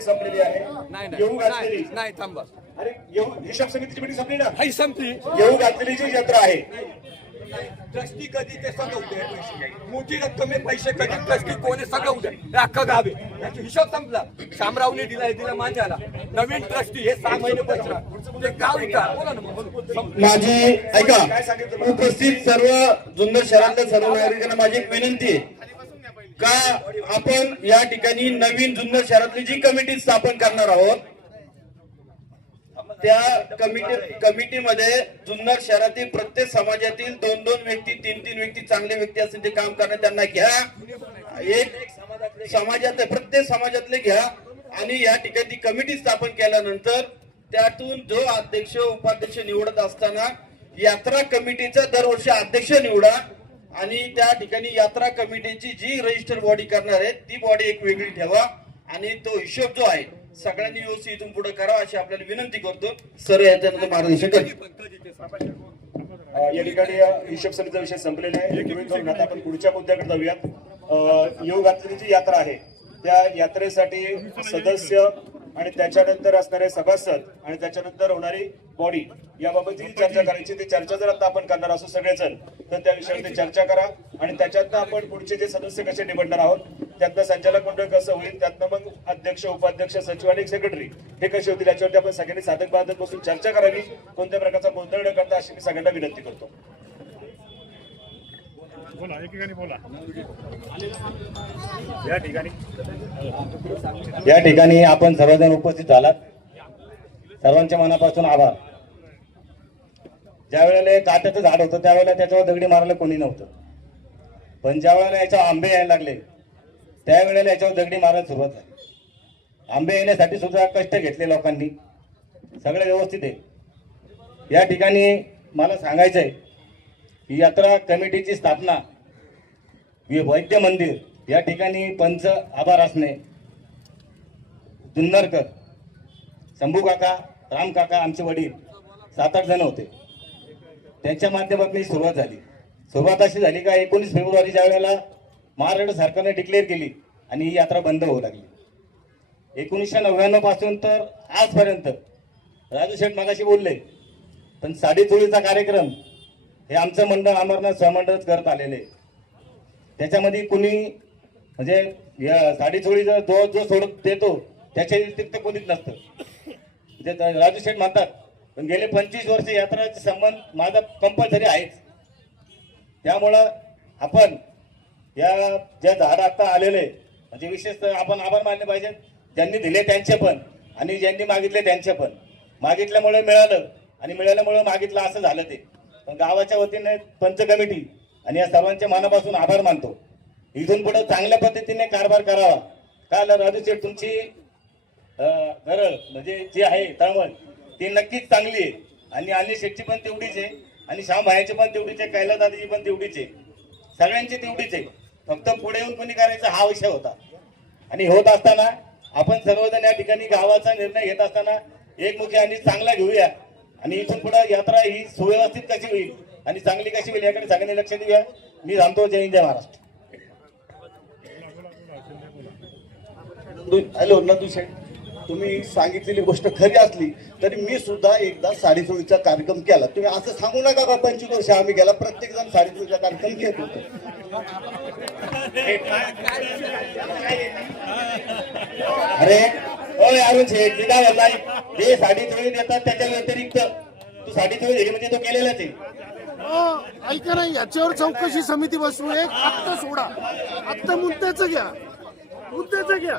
तारीख संपलेली आहे. येऊ घातलेली नाही थांबा. अरे येऊ हिशोब समितीची मीटिंग संपली ना. हाय संपली. येऊ घातलेली जी जत्रा आहे ट्रस्टी कधी ते सगवते मोठी रक्कम पैसे कधी ट्रस्टी कोणी सगवते अख्खा गावे याचा हिशोब संपला. शामरावने दिला माझ्याला नवीन ट्रस्टी हे 6 महिने बसणार ते गाव विचार बोला ना मग. माझी ऐका उपस्थित सर्व जुन्नर शहरातल्या सर्व नागरिकांना माझी एक विनंती आहे का आपण या ठिकाणी नवीन जुन्नर शहरातली जी कमिटी स्थापन करणार आहोत त्या कमिटीमध्ये जुन्नर शहरातील प्रत्येक समाजातील 2-2 व्यक्ती 3-3 व्यक्ती चांगले व्यक्ती असतील ते काम करणे त्यांना घ्या. एक समाजातले प्रत्येक समाजातले घ्या आणि या ठिकाणी कमिटी स्थापन केल्यानंतर त्यातून जो अध्यक्ष उपाध्यक्ष निवडत असताना यात्रा कमिटीचा दरवर्षी अध्यक्ष निवडा आणि त्या ठिकाणी यात्रा कमिटीची जी रजिस्टर बॉडी करणार आहे ती बॉडी एक वेगळी ठेवा आणि तो हिशोब जो आहे सगळ्यांनी व्यवस्थित इथून पुढे करावा अशी आपल्याला विनंती करतो. सर याच्यानंतर मार्गदर्शन करेल. या ठिकाणी हिशोब समितीचा विषय संपलेला आहे. आता आपण पुढच्या मुद्द्याकडे जाऊयात. येऊ घातलेली जी यात्रा आहे त्या यात्रेसाठी सदस्य आणि त्याच्यानंतर असणारे सभासद आणि त्याच्यानंतर होणारी बॉडी याबाबतची चर्चा करायची. ती चर्चा जर आता आपण करणार असू सगळेजण तर त्या विषयावरती चर्चा करा आणि त्याच्यातनं आपण पुढचे जे सदस्य कसे निवडणार आहोत त्यातनं संचालक मंडळ कसं होईल त्यातनं मग अध्यक्ष उपाध्यक्ष सचिव आणि सेक्रेटरी हे कसे होतील याच्यावरती आपण सगळ्यांनी साधक बाधक बसून चर्चा करावी. कोणत्या प्रकारचा गोंधळ न करता अशी मी सगळ्यांना विनंती करतो. या ठिकाणी आपण सर्वजण उपस्थित झालात सर्वांच्या मनापासून आभार. ज्या वेळेला काट्याचं झाड होतं त्यावेळेला त्याच्यावर दगडी मारायला कोणी नव्हतं पण ज्या वेळेला याच्यावर आंबे यायला लागले त्यावेळेला याच्यावर दगडी मारायला सुरुवात झाली. आंबे येण्यासाठी सुद्धा कष्ट घेतले लोकांनी. सगळं व्यवस्थित आहे. या ठिकाणी मला सांगायचंय की यात्रा कमिटीची स्थापना वैद्य मंदिर या ठिकाणी पंच आभार असणे जुन्नरकर शंभू काका राम काका आमचे वडील 7-8 जण होते त्यांच्या माध्यमातून ही सुरुवात झाली. सुरुवात अशी झाली का 19 फेब्रुवारीच्या वेळेला महाराष्ट्र सरकारने डिक्लेअर केली आणि ही यात्रा बंद होऊ लागली. 1999 पासून तर आजपर्यंत राजू शेठ मगाशी बोलले पण साडीचोळीचा कार्यक्रम हे आमचं मंडळ अमरनाथ स्वमंडळच करत आलेले. त्याच्यामध्ये कुणी म्हणजे साडीचोळीचा जो सोडत देतो त्याच्या व्यतिरिक्त कोणीच नसतं. म्हणजे राजू शेठ म्हणतात पण गेले 25 वर्ष यात्राचे संबंध माझा कंपल्सरी आहेच. त्यामुळं आपण या ज्या झाड आता आलेले म्हणजे विशेषतः आपण आभार मानले पाहिजेत. ज्यांनी दिले त्यांचे पण आणि ज्यांनी मागितले त्यांचे पण. मागितल्यामुळे मिळालं आणि मिळाल्यामुळे मागितलं असं झालं ते. पण गावाच्या वतीने पंच कमिटी आणि या सर्वांच्या मनापासून आभार मानतो. इथून पुढे चांगल्या पद्धतीने कारभार करावा. काल राजू शेठ तुमची गरज म्हणजे जी आहे तळमळ ती नक्कीच चांगली आहे आणि अनिल शेठची पण तेवढीच आहे आणि श्याम भाईची पण तेवढीच आहे कैलासदादाची पण तेवढीच आहे. सगळ्यांची तेवढीच आहे. फक्त पुढे येऊन कोणी करायचा हा विषय होता. आणि होत असताना आपण सर्वजण या ठिकाणी गावाचा निर्णय घेत असताना एकमुखी आणि चांगला घेऊया आणि इथून पुढे यात्रा ही सुव्यवस्थित कशी होईल आणि चांगली कशी होईल याकडे सगळ्यांनी लक्ष देऊया. मी सांगतो जय हिंद जय महाराष्ट्र. हॅलो नंदू शेठ तुम्ही सांगितलेली गोष्ट खरी असली तरी मी सुद्धा एकदा साडीचोळीचा कार्यक्रम केला. तुम्ही असं सांगू नका का 25 वर्ष आम्ही गेला प्रत्येक जण साडीचोळीचा कार्यक्रम घेत होतो. अरे अरुण शेठ मी काय नाही हे साडीचोळी देतात त्याच्या व्यतिरिक्त तू साडीचोळी दिली म्हणजे तो केलेलाच आहे. ऐका नाही याच्यावर चौकशी समिती बसवू. एक आत्ता सोडा आत्ता मुद्द्याचं घ्या मुद्द्याचं घ्या.